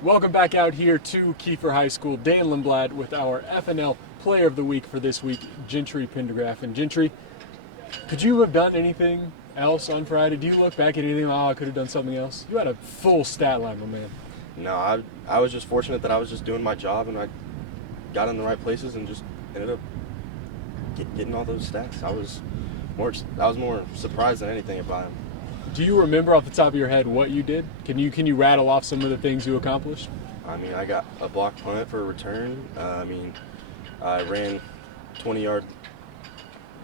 Welcome back out here to Kiefer High School. Dan Lindblad with our FNL Player of the Week for this week, Jentry Pendergraft. And Jentry, could you have done anything else on Friday? Do you look back at anything, I could have done something else? You had a full stat line, my man. No, I was just fortunate that I was just doing my job and I got in the right places and just ended up getting all those stats. I was more surprised than anything about him. Do you remember off the top of your head what you did? Can you rattle off some of the things you accomplished? I mean, I got a block punt for a return. I ran 20-yard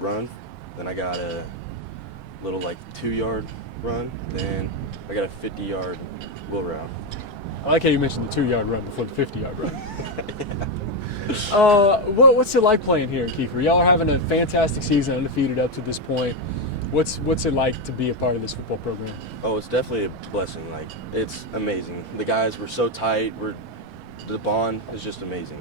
run. Then I got a little 2-yard run. Then I got a 50-yard wheel route. I like how you mentioned the 2-yard run before the 50-yard run. Yeah. What's it like playing here at Kiefer? Y'all are having a fantastic season, undefeated up to this point. What's it like to be a part of this football program? Oh, it's definitely a blessing. It's amazing. The guys were so tight. The bond is just amazing.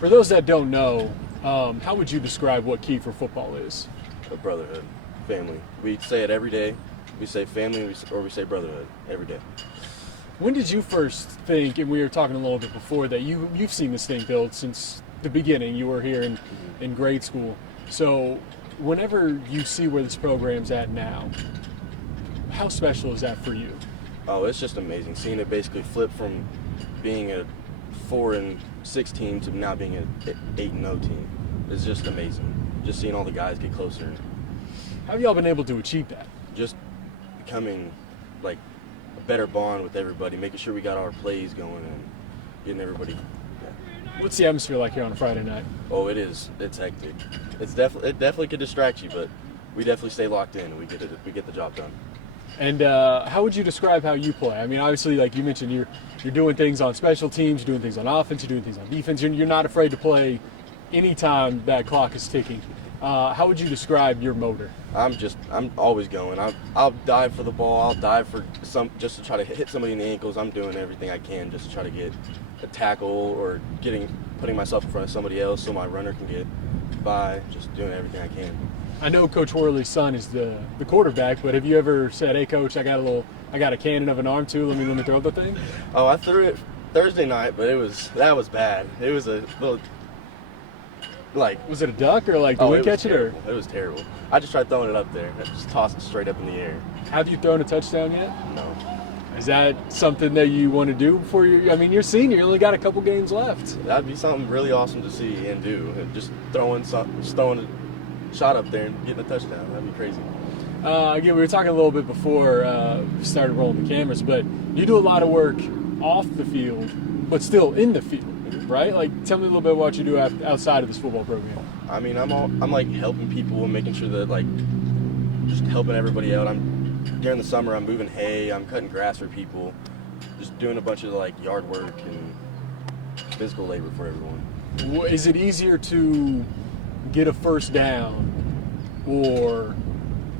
For those that don't know, how would you describe what Kiefer football is? A brotherhood, family. We say it every day. We say family or we say brotherhood every day. When did you first think, and we were talking a little bit before, that you've seen this thing build since the beginning? You were here in grade school. So whenever you see where this program's at now, how special is that for you? Oh, it's just amazing. Seeing it basically flip from being a 4-6 team to now being an 8-0 team. It's just amazing. Just seeing all the guys get closer. How have y'all been able to achieve that? Just becoming a better bond with everybody, making sure we got our plays going and getting everybody. What's the atmosphere like here on a Friday night? Oh, it is. It's hectic. It definitely could distract you, but we definitely stay locked in and we get the job done. And how would you describe how you play? I mean, obviously, like you mentioned, you're doing things on special teams, you're doing things on offense, you're doing things on defense. You're not afraid to play anytime that clock is ticking. How would you describe your motor? I'm always going. I'll dive for the ball. I'll dive for just to try to hit somebody in the ankles. I'm doing everything I can just to try to get a tackle or putting myself in front of somebody else so my runner can get by. Just doing everything I can. I know Coach Worley's son is the quarterback, but have you ever said, "Hey, Coach, I got a cannon of an arm too. Let me throw the thing"? Oh, I threw it Thursday night, but that was bad. It was a little Was it a duck or did we catch it or? It was terrible. I just tried throwing it up there. I just tossed it straight up in the air. Have you thrown a touchdown yet? No. Is that something that you want to do before you're senior, you only got a couple games left. That'd be something really awesome to see and do. Just throwing a shot up there and getting a touchdown. That'd be crazy. Again, we were talking a little bit before we started rolling the cameras, but you do a lot of work off the field, but still in the field, right? Tell me a little bit what you do outside of this football program. I mean, I'm helping people and making sure that just helping everybody out. During the summer, I'm moving hay, I'm cutting grass for people, just doing a bunch of yard work and physical labor for everyone. Is it easier to get a first down or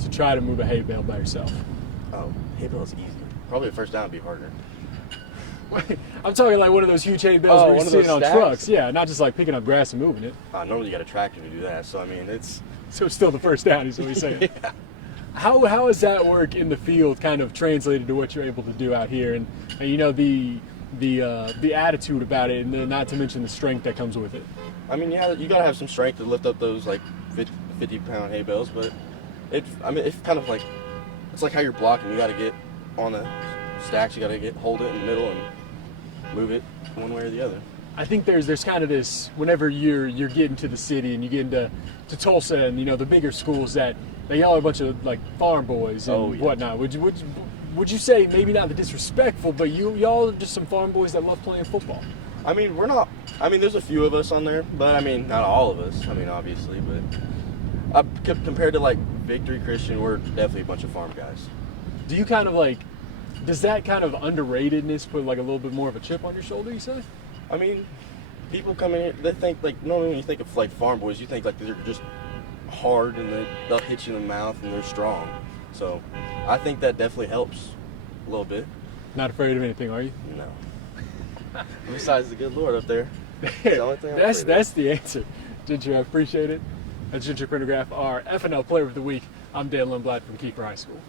to try to move a hay bale by yourself? Oh, hay bale is easier. Probably a first down would be harder. I'm talking one of those huge hay bales where you're sitting on stacks? trucks. Yeah, not just picking up grass and moving it. Normally you got a tractor to do that, so I mean So it's still the first down is what you're saying. Yeah. How has that work in the field kind of translated to what you're able to do out here, and the attitude about it, and then not to mention the strength that comes with it? I mean, yeah, you gotta have some strength to lift up those 50-pound hay bales, but it's kind of it's like how you're blocking. You gotta get on the stacks. You gotta hold it in the middle and move it one way or the other. I think there's kind of this, whenever you're getting to the city and you get into Tulsa and the bigger schools, that they all are a bunch of farm boys and whatnot. Would you say, maybe not the disrespectful, but y'all are just some farm boys that love playing football? I mean, we're not. I mean, there's a few of us on there, but I mean, not all of us. I mean, obviously, but compared to Victory Christian, we're definitely a bunch of farm guys. Do you kind of does that kind of underratedness put a little bit more of a chip on your shoulder, you say? I mean, people come in here, they think normally when you think of farm boys, you think they're just hard and they'll hit you in the mouth and they're strong. So I think that definitely helps a little bit. Not afraid of anything, are you? No. Besides the good Lord up there. That's the answer. Gentry, I appreciate it. That's Jentry Pendergraft, our FNL Player of the Week. I'm Dan Lindblad from Kiefer High School.